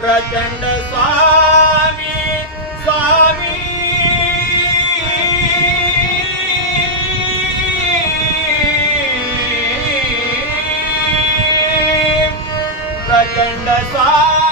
प्रचंड स्वामी स्वामी। प्रचंड स्वामी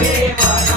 Eva.